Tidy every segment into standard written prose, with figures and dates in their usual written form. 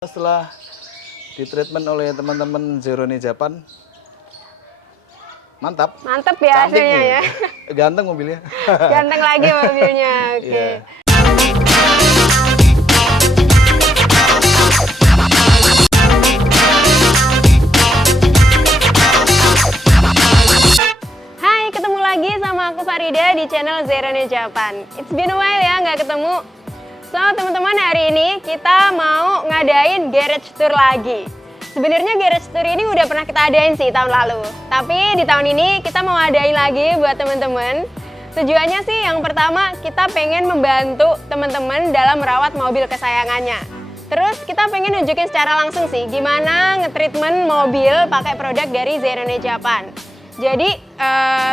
Setelah ditreatment oleh teman-teman Zerone Japan, mantap Ya cantik hasilnya nih. ya. Ganteng mobilnya. Ganteng lagi mobilnya. Oke. Iya. Hai, ketemu lagi sama aku Farida di channel Zerone Japan. It's been a while ya nggak ketemu. So teman-teman, hari ini kita mau ngadain garage tour lagi. Sebenarnya garage tour ini udah pernah kita adain sih tahun lalu. Tapi di tahun ini kita mau adain lagi buat teman-teman. Tujuannya sih yang pertama kita pengen membantu teman-teman dalam merawat mobil kesayangannya. Terus kita pengen nunjukin secara langsung sih gimana nge-treatment mobil pakai produk dari Zerone Japan. Jadi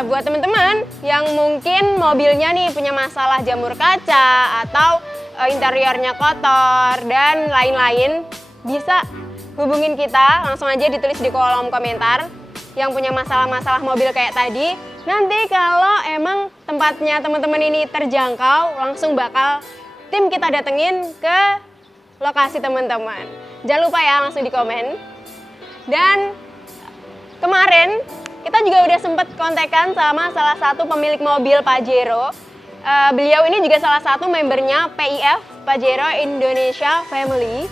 buat teman-teman yang mungkin mobilnya nih punya masalah jamur kaca atau interiornya kotor dan lain-lain, bisa hubungin kita, langsung aja ditulis di kolom komentar yang punya masalah-masalah mobil kayak tadi. Nanti kalau emang tempatnya teman-teman ini terjangkau, langsung bakal tim kita datengin ke lokasi teman-teman. Jangan lupa ya, langsung di komen. Dan kemarin kita juga udah sempet kontekan sama salah satu pemilik mobil Pajero. Beliau ini juga salah satu membernya PIF, Pajero Indonesia Family.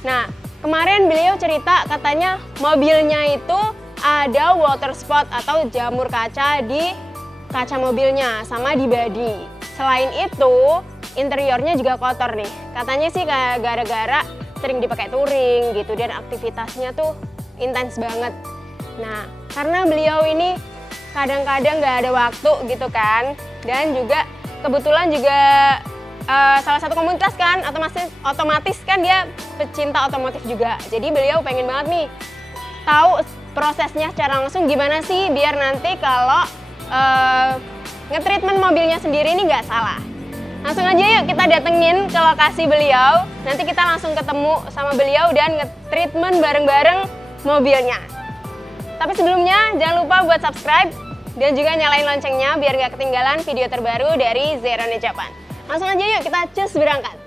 Nah, kemarin beliau cerita katanya mobilnya itu ada water spot atau jamur kaca di kaca mobilnya sama di bodi. Selain itu, interiornya juga kotor nih. Katanya sih gara-gara sering dipakai touring gitu dan aktivitasnya tuh intens banget. Nah, karena beliau ini kadang-kadang nggak ada waktu gitu kan, dan juga kebetulan juga salah satu komunitas kan, otomatis kan dia pecinta otomotif juga. Jadi beliau pengen banget nih tahu prosesnya secara langsung gimana sih biar nanti kalau nge-treatment mobilnya sendiri ini nggak salah. Langsung aja yuk kita datengin ke lokasi beliau. Nanti kita langsung ketemu sama beliau dan nge-treatment bareng-bareng mobilnya. Tapi sebelumnya jangan lupa buat subscribe dan juga nyalain loncengnya biar nggak ketinggalan video terbaru dari Zerone Japan. Langsung aja yuk kita cus berangkat.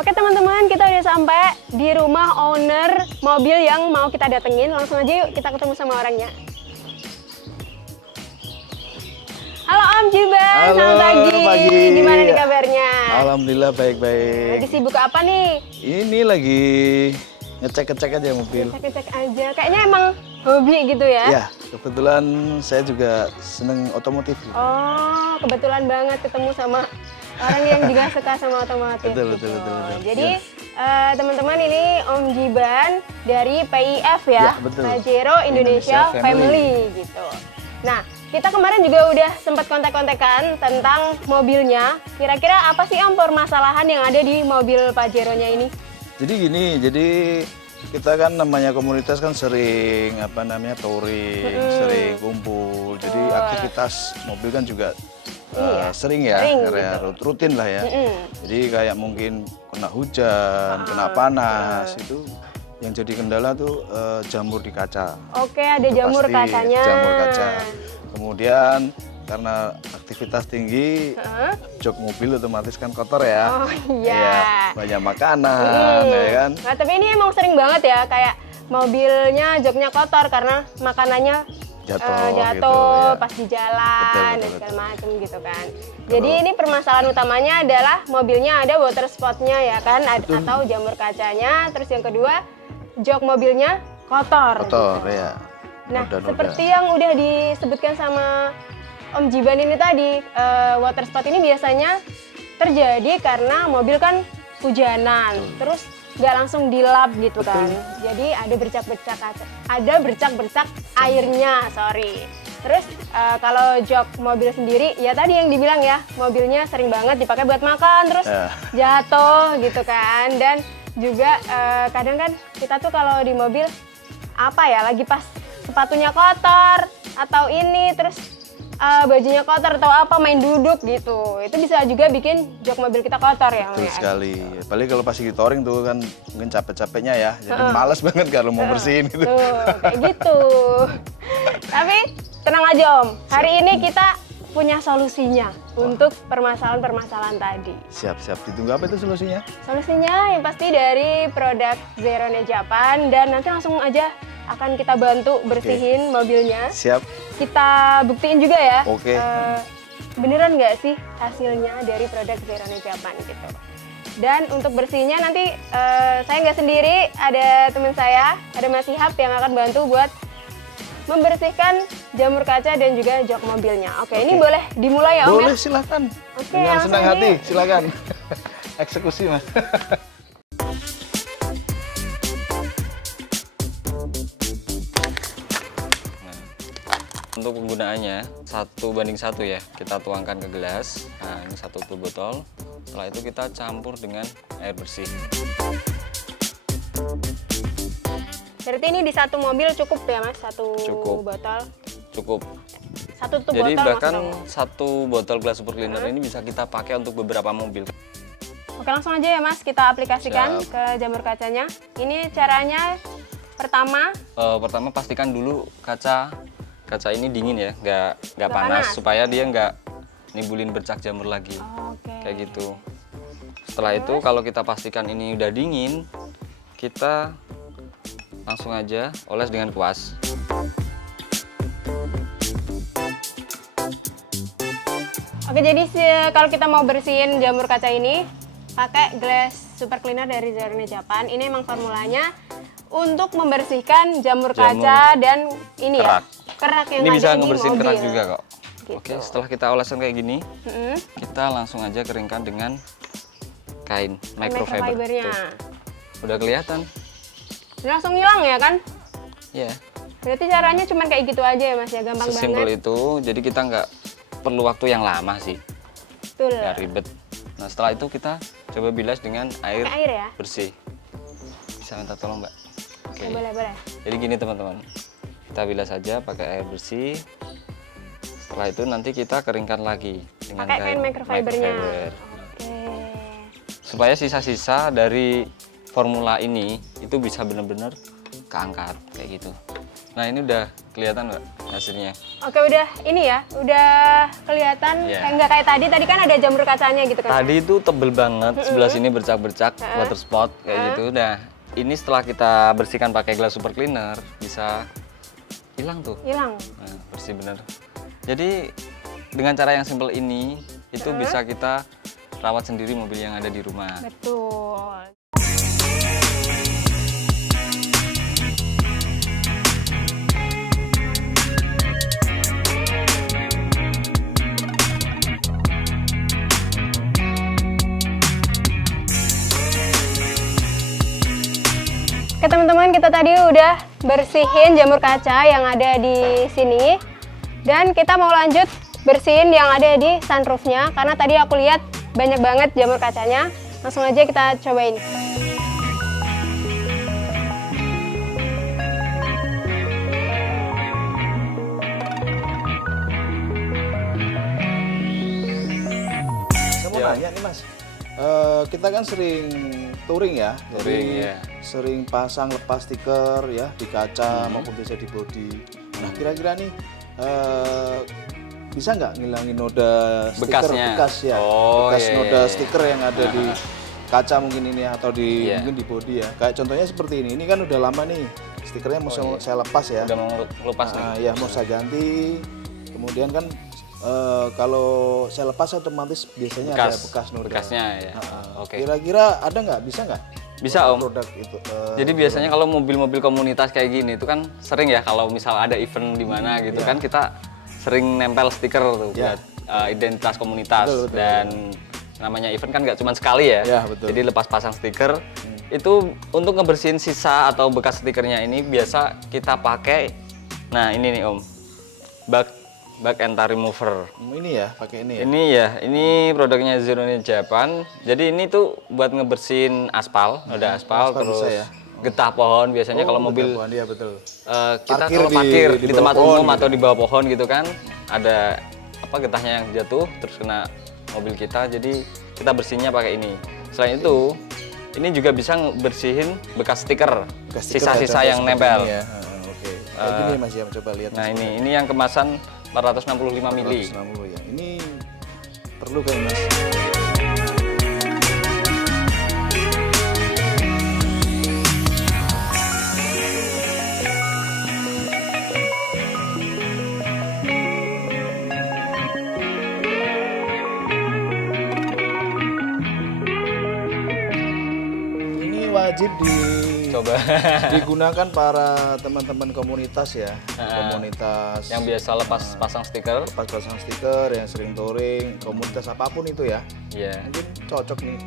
Oke teman-teman, kita udah sampai di rumah owner mobil yang mau kita datengin. Langsung aja yuk kita ketemu sama orangnya. Halo Om Jiban, Halo, selamat pagi. Gimana nih kabarnya? Alhamdulillah baik-baik. Lagi sibuk apa nih? Ini lagi ngecek-ngecek aja mobil. Cek-cek aja. Kayaknya emang hobi gitu ya? Ya, kebetulan saya juga seneng otomotif. Oh, kebetulan banget ketemu sama orang yang juga suka sama otomotif. Betul. Jadi teman-teman, ini Om Jiban dari PIF ya, betul. Pajero Indonesia Family gitu. Nah, kita kemarin juga udah sempat kontak-kontakan tentang mobilnya. Kira-kira apa sih Om permasalahan yang ada di mobil Pajero-nya ini? Jadi gini, kita kan namanya komunitas kan sering touring, sering kumpul. Jadi aktivitas mobil kan juga sering ya, rutin lah ya. Jadi kayak mungkin kena hujan, kena panas, itu yang jadi kendala tuh jamur di kaca. Oke, ada Itu jamur pasti kacanya. Jamur kaca. Kemudian karena aktivitas tinggi, jok mobil otomatis kan kotor ya. Oh iya. Banyak makanan, ya kan. Nah, tapi ini emang sering banget ya, kayak mobilnya joknya kotor karena makanannya jatuh gitu, ya. pas di jalan dan segala macam gitu kan. Jadi Kalau- ini permasalahan utamanya adalah mobilnya ada water spotnya ya kan, atau jamur kacanya. Terus yang kedua, jok mobilnya kotor. Kotor gitu. ya. Nah, Noda-noda. seperti yang udah disebutkan sama Om Jiban ini tadi, water spot ini biasanya terjadi karena mobil kan hujanan, terus nggak langsung dilap gitu kan. Jadi ada bercak-bercak airnya, sorry. Terus kalau jok mobil sendiri, ya tadi yang dibilang ya, mobilnya sering banget dipakai buat makan, terus jatuh gitu kan. Dan juga kadang kan kita tuh kalau di mobil lagi pas sepatunya kotor atau ini, terus bajunya kotor atau apa main duduk gitu, itu bisa juga bikin jok mobil kita kotor ya. Betul sekali. Apalagi kalau pas di touring tuh kan mungkin capek-capeknya ya, jadi males banget kalau mau bersihin gitu. Tuh, kayak gitu. Tapi tenang aja Om, hari ini kita punya solusinya untuk permasalahan-permasalahan tadi. Siap-siap, ditunggu apa itu solusinya? Solusinya yang pasti dari produk Zeronya Japan, dan nanti langsung aja akan kita bantu bersihin mobilnya. Siap. Kita buktiin juga ya. Oke. Beneran nggak sih hasilnya dari produk Zeronya Japan gitu. Dan untuk bersihnya nanti saya nggak sendiri, ada teman saya, ada Mas Ihab yang akan bantu buat membersihkan jamur kaca dan juga jok mobilnya. Oke, ini boleh dimulai ya Om? Boleh, Ya? silakan. Oke, dengan langsung senang hati, aja. silakan. Eksekusi Mas. Untuk penggunaannya 1:1 ya, kita tuangkan ke gelas. Nah, ini 1 botol. Setelah itu kita campur dengan air bersih. Berarti ini di satu mobil cukup ya Mas, satu Cukup. botol? Cukup. Satu tuh Jadi botol bahkan maksudnya. 1 botol gelas super cleaner ini bisa kita pakai untuk beberapa mobil. Oke, langsung aja ya Mas, kita aplikasikan Siap. ke jamur kacanya. Ini caranya pertama, Pertama pastikan dulu kaca ini dingin ya, nggak Nggak panas, panas. supaya dia nggak nimbulin bercak jamur lagi. oke. Kayak gitu. Setelah itu kalau kita pastikan ini udah dingin, kita langsung aja oles dengan kuas. Oke, jadi kalau kita mau bersihin jamur kaca ini pakai glass super cleaner dari Zeronya Japan. Ini emang formulanya untuk membersihkan jamur kaca dan ini kerak. ya, kerak yang Ini ada bisa di ngebersihin mobil. kerak juga kok. Gitu. Oke, setelah kita oleskan kayak gini, Mm-mm. kita langsung aja keringkan dengan kain microfiber. Microfibernya. Tuh, udah kelihatan? Dan langsung hilang ya kan? Ya, Berarti caranya cuma kayak gitu aja ya Mas ya, gampang sesimpel banget. itu. Jadi kita nggak perlu waktu yang lama sih, Betul. nggak ribet. Nah, setelah itu kita coba bilas dengan air Pakai air ya? bersih. Bisa minta tolong, Mbak? Oke. Ya, boleh, boleh. Jadi gini teman-teman, kita bilas saja pakai air bersih. Setelah itu nanti kita keringkan lagi dengan Pakai kain microfibernya. microfiber. Oke. Supaya sisa-sisa dari formula ini itu bisa benar-benar keangkat kayak gitu. Nah, ini udah kelihatan Mbak hasilnya. Oke, udah ini ya, udah kelihatan Iya. kayak nggak kayak tadi. Tadi kan ada jamur kacanya gitu kan. Tadi itu tebel banget, sebelah sini bercak-bercak, water spot kayak gitu. Nah, ini setelah kita bersihkan pakai gelas super cleaner bisa hilang tuh. Hilang. Nah, bersih bener. Jadi dengan cara yang simpel ini itu bisa kita rawat sendiri mobil yang ada di rumah. Betul. Oke teman-teman, kita tadi udah bersihin jamur kaca yang ada di sini. Dan kita mau lanjut bersihin yang ada di sunroofnya, karena tadi aku lihat banyak banget jamur kacanya. Langsung aja kita cobain. Saya mau nanya nih Mas, kita kan sering touring ya, Touring, jadi ya. sering pasang lepas stiker ya di kaca maupun bisa di bodi. Nah kira-kira nih bisa nggak ngilangin noda stiker Bekasnya? bekas ya, Oh, bekas iya, noda iya, iya. stiker yang ada di kaca mungkin ini atau di Iya. mungkin di bodi ya. Kayak contohnya seperti ini kan udah lama nih stikernya mau iya. saya lepas ya. Udah mau lepas nih. Nah, ya mau saya ganti. Kemudian kan kalau saya lepas otomatis biasanya ada bekas noda. bekasnya ya. Nah, Oke. Kira-kira ada nggak? Bisa nggak? Bisa, buat Om. Produk itu. Jadi biasanya kalau mobil-mobil komunitas kayak gini itu kan sering ya kalau misal ada event di mana gitu kan kita sering nempel stiker tuh Ya. buat identitas komunitas. Betul, betul. Dan namanya event kan nggak cuma sekali ya. Ya, betul. Jadi lepas pasang stiker itu untuk ngebersihin sisa atau bekas stikernya ini biasa kita pakai. Nah, ini nih Om. Bug anti remover. Ini ya, pakai ini ya. Ini produknya Zeronya Japan. Jadi ini tuh buat ngebersihin aspal, noda aspal aspal terus bisa ya? getah pohon biasanya kalau mobil Iya betul. kita Parkir kalau parkir di di bawah tempat pohon umum gitu. atau di bawah pohon gitu kan, ada apa getahnya yang jatuh terus kena mobil kita, jadi kita bersihnya pakai ini. Selain itu, ini juga bisa bersihin bekas stiker, sisa-sisa yang nempel. Ya. Oke. Kayak gini Mas ya, coba lihat. Nah ini yang kemasan 465 mili. 160 ya. Ini perlu kan Mas? Ini wajib Coba. digunakan para teman-teman komunitas ya, komunitas Yang biasa lepas pasang stiker. pas pasang stiker, yang sering touring, komunitas apapun itu ya, Iya. mungkin cocok nih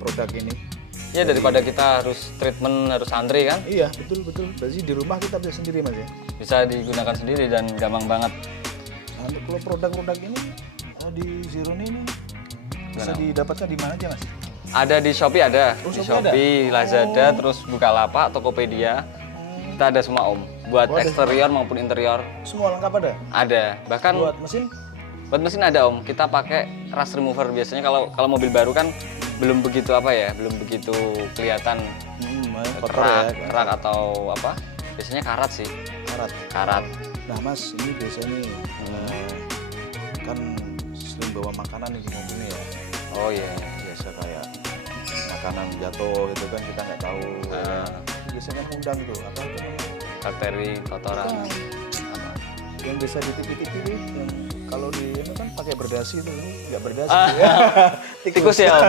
produk ini. Ya daripada kita harus treatment, harus antri kan, Iya betul betul. Berarti di rumah kita bisa sendiri Mas ya. bisa digunakan sendiri dan gampang banget. Nah, untuk kalau produk-produk ini di Zeroni ini bisa didapatkan di mana aja Mas? Ada di Shopee, ada Oh, di Shopee Shopee, Lazada, terus Bukalapak, Tokopedia. Kita ada semua Om, buat eksterior maupun interior Semua lengkap ada. ada. Bahkan Buat mesin? buat mesin ada Om. Kita pakai rust remover biasanya kalau mobil baru kan belum begitu apa ya, belum begitu kelihatan Kotor ya. kerak atau apa. Biasanya karat sih, Karat. karat. Nah Mas, ini biasanya nih kan sering bawa makanan nih di mobilnya ya. Oh iya. Biasa kayak makanan jatuh gitu kan kita nggak tahu. Biasanya ngundang itu apa itu namanya? Bakteri, kotoran. Apa? Yang bisa ditipi-tipi nih, yang kalau di ini kan pakai berdasi itu, ini nggak berdasi. Tikus ya Om?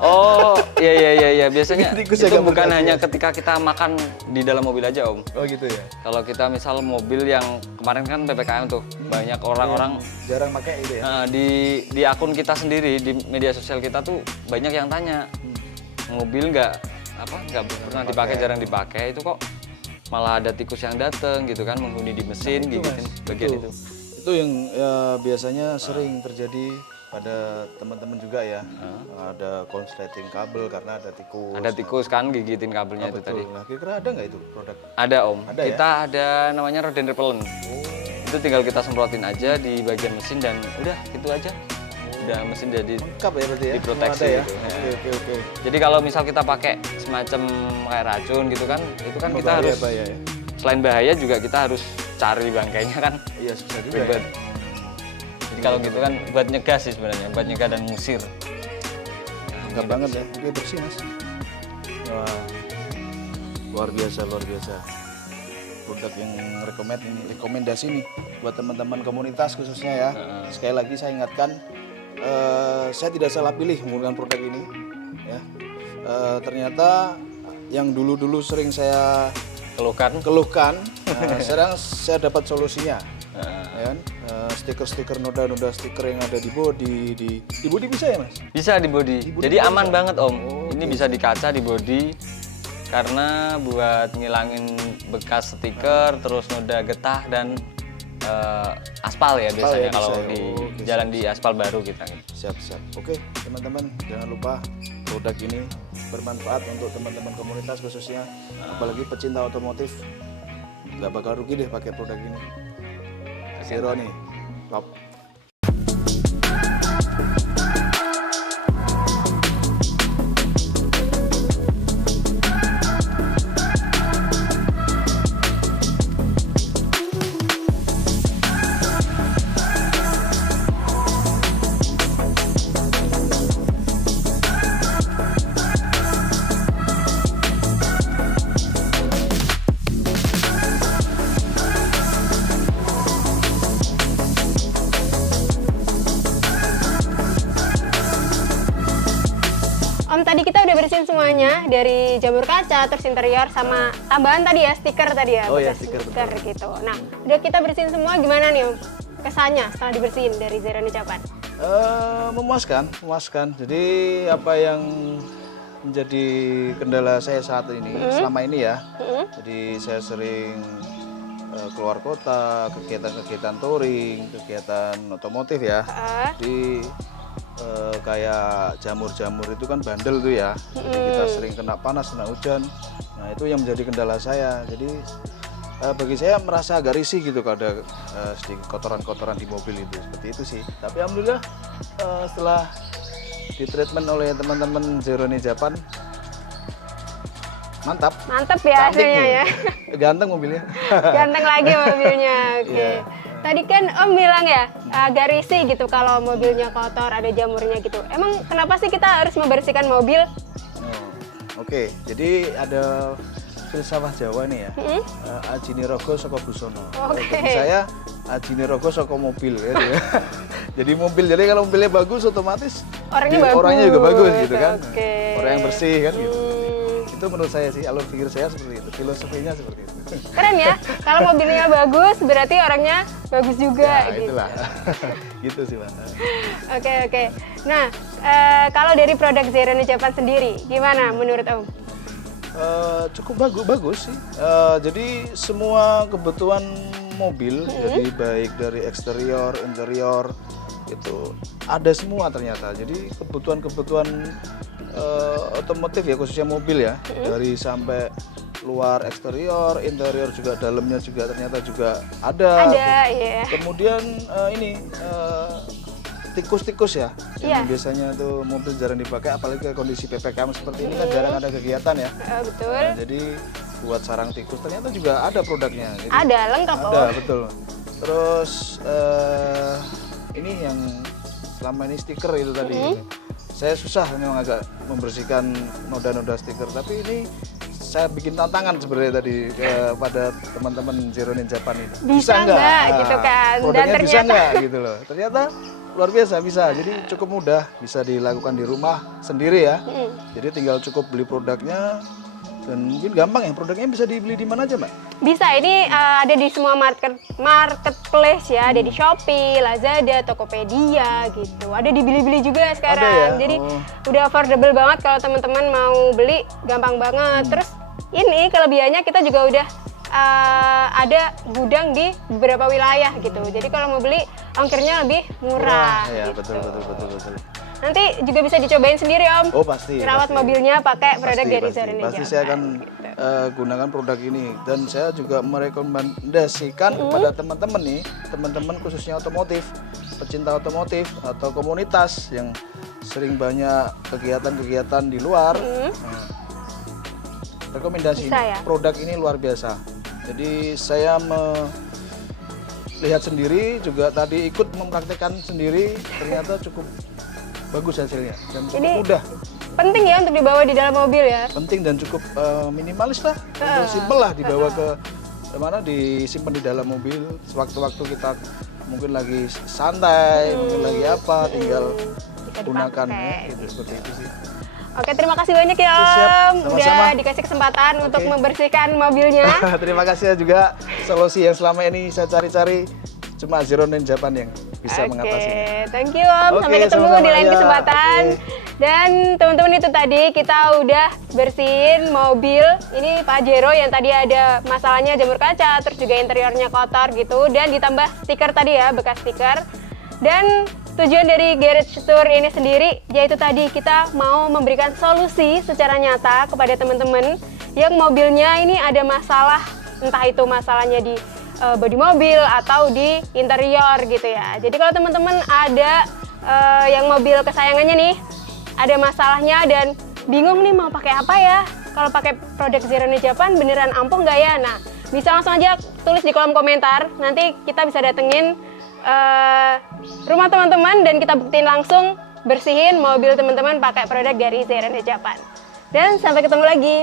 Oh iya biasanya Tikus itu agak bukan berdasi hanya ya. ketika kita makan di dalam mobil aja Om. Oh gitu ya. Kalau kita misal mobil yang kemarin kan PPKM tuh, banyak orang-orang Jarang pakai itu ya. di akun kita sendiri, di media sosial kita tuh banyak yang tanya, mobil nggak pernah dipakai, jarang dipakai, itu kok malah ada tikus yang dateng gitu kan, menghuni di mesin, gigitin bagian itu. Itu yang biasanya sering terjadi pada teman-teman juga ya. Ada konsleting kabel karena ada tikus. Ada tikus kan gigitin kabelnya itu tadi. Betul. Nah, kira-kira ada nggak itu produk? Ada Om, Ada ya? kita ada namanya rodent repellent. Itu tinggal kita semprotin aja di bagian mesin dan udah gitu aja. Udah mesin jadi Lengkap ya berarti ya? diproteksi Semua ada ya? gitu. Oke. Jadi kalau misal kita pakai semacam kayak racun gitu kan, itu kan kita harus bahaya ya? selain bahaya juga kita harus cari bangkainya kan, Iya susah juga ribet. ya. Jadi kalau gitu kan buat nyegah sih sebenarnya, buat nyegah dan ngusir. Lengkap banget ya. Oke bersih Mas. Wah, luar biasa. Produk yang rekomendasi nih buat teman-teman komunitas khususnya ya. Sekali lagi saya ingatkan, saya tidak salah pilih menggunakan produk ini. Ya, ternyata yang dulu sering saya keluhkan, sekarang saya dapat solusinya. Ya kan? Stiker-stiker noda-noda stiker yang ada di bodi bisa ya Mas? Bisa di body. Di body Jadi bisa? aman banget Om. Oh, Ini bisa di kaca, di body. Karena buat ngilangin bekas stiker, terus noda getah dan aspal ya biasanya ya, kalau bisa ya. di Oke, jalan di aspal baru kita. Siap. Oke, teman-teman, jangan lupa produk ini bermanfaat untuk teman-teman komunitas khususnya, apalagi pecinta otomotif. Nggak bakal rugi deh pakai produk ini. Zeroni, top. Om, tadi kita udah bersihin semuanya dari jamur kaca, terus interior, sama tambahan tadi ya, stiker tadi ya. Oh ya, bekas stiker, gitu. Nah, udah kita bersihin semua, gimana nih Om? Kesannya setelah dibersihin dari Zeroni Japan? Memuaskan. Jadi apa yang menjadi kendala saya saat ini, selama ini ya. Jadi saya sering keluar kota, kegiatan touring, kegiatan otomotif ya. Jadi kayak jamur-jamur itu kan bandel tuh ya. Jadi kita sering kena panas, kena hujan. Nah itu yang menjadi kendala saya. Jadi bagi saya merasa agak risih gitu kalau ada sedikit kotoran-kotoran di mobil itu. Seperti itu sih. Tapi alhamdulillah setelah di treatment oleh teman-teman Zeroone Japan, mantap ya cantik hasilnya nih. ya. Ganteng mobilnya. Ganteng lagi mobilnya. Oke. Iya. Tadi kan Om bilang ya agak risih gitu kalau mobilnya kotor, ada jamurnya gitu. Emang kenapa sih kita harus membersihkan mobil? Oke, jadi ada filsafat Jawa nih ya. Aji nirogo saka busono. Oke. Jadi saya aji nirogo saka mobil ya. Jadi mobil, jadi kalau mobilnya bagus otomatis orangnya juga bagus gitu kan. Oke. Orang yang bersih kan gitu. Itu menurut saya sih, alur pikir saya seperti itu, filosofinya seperti itu. Keren ya, kalau mobilnya bagus berarti orangnya bagus juga. Ya, gitu. itulah. Gitu sih, Pak. Oke. Nah, kalau dari produk Zeroone Japan sendiri, gimana menurut Om? Cukup bagus sih. Jadi semua kebutuhan mobil, jadi baik dari eksterior, interior, itu ada semua ternyata. Jadi kebutuhan otomotif ya, khususnya mobil ya, dari sampai luar eksterior, interior juga, dalamnya juga ternyata juga ada. Iya. Kemudian ini tikus-tikus ya, Iya. yang biasanya tuh mobil jarang dipakai, apalagi kondisi PPKM seperti ini kan jarang ada kegiatan ya. Betul. Nah, jadi buat sarang tikus ternyata juga ada produknya. Jadi, Ada, lengkap ada, Om. betul. Terus ini yang selama ini stiker itu tadi. Saya susah memang agak membersihkan noda-noda stiker, tapi ini saya bikin tantangan sebenarnya tadi pada teman-teman Zeroone Japan ini. Bisa nggak gitu kan? Produknya Dan bisa ternyata nggak gitu loh. Ternyata luar biasa bisa. Jadi cukup mudah, bisa dilakukan di rumah sendiri ya. Jadi tinggal cukup beli produknya. Dan mungkin gampang ya, produknya bisa dibeli di mana aja, Mbak? Bisa, ini ada di semua marketplace ya, ada di Shopee, Lazada, Tokopedia gitu. Ada di Bilibili juga sekarang. Ada ya? Jadi udah affordable banget kalau teman-teman mau beli, gampang banget. Terus ini kelebihannya kita juga udah ada gudang di beberapa wilayah gitu. Jadi kalau mau beli ongkirnya lebih murah. Ya, gitu. betul. Nanti juga bisa dicobain sendiri Om. Oh pasti. Merawat pasti. mobilnya pakai produk dari Pasti Zeroone Japan. saya akan gunakan produk ini, dan saya juga merekomendasikan kepada teman-teman nih, teman-teman khususnya otomotif, pecinta otomotif atau komunitas yang sering banyak kegiatan-kegiatan di luar. Rekomendasi Bisa ini, ya? produk ini luar biasa. Jadi saya melihat sendiri, juga tadi ikut mempraktekkan sendiri, ternyata cukup bagus hasilnya dan cukup Ini mudah. penting ya untuk dibawa di dalam mobil ya. Penting dan cukup minimalis lah, simpel lah, dibawa ke mana, disimpan di dalam mobil sewaktu-waktu kita mungkin lagi santai, mungkin lagi apa, tinggal Bisa gunakan dipakai. ya, gitu, seperti itu sih. Oke, terima kasih banyak ya Oke, siap. Om. Sama-sama. Udah dikasih kesempatan untuk membersihkan mobilnya. Terima kasih juga, solusi yang selama ini saya cari-cari cuma Zeroone Japan yang bisa mengatasinya. Thank you Om. Oke, Sampai ketemu sama-sama, di lain ya. kesempatan. Oke. Dan teman-teman, itu tadi kita udah bersihin mobil. Ini Pak Jero yang tadi ada masalahnya jamur kaca, terus juga interiornya kotor gitu. Dan ditambah stiker tadi ya, bekas stiker. Dan tujuan dari Garage Tour ini sendiri yaitu tadi kita mau memberikan solusi secara nyata kepada teman-teman yang mobilnya ini ada masalah, entah itu masalahnya di bodi mobil atau di interior gitu ya. Jadi kalau teman-teman ada yang mobil kesayangannya nih ada masalahnya dan bingung nih mau pakai apa ya, kalau pakai produk Zeroone Japan beneran ampuh nggak ya? Nah, bisa langsung aja tulis di kolom komentar, nanti kita bisa datengin rumah teman-teman dan kita buktiin langsung bersihin mobil teman-teman pakai produk dari Zeroone Japan. Dan sampai ketemu lagi.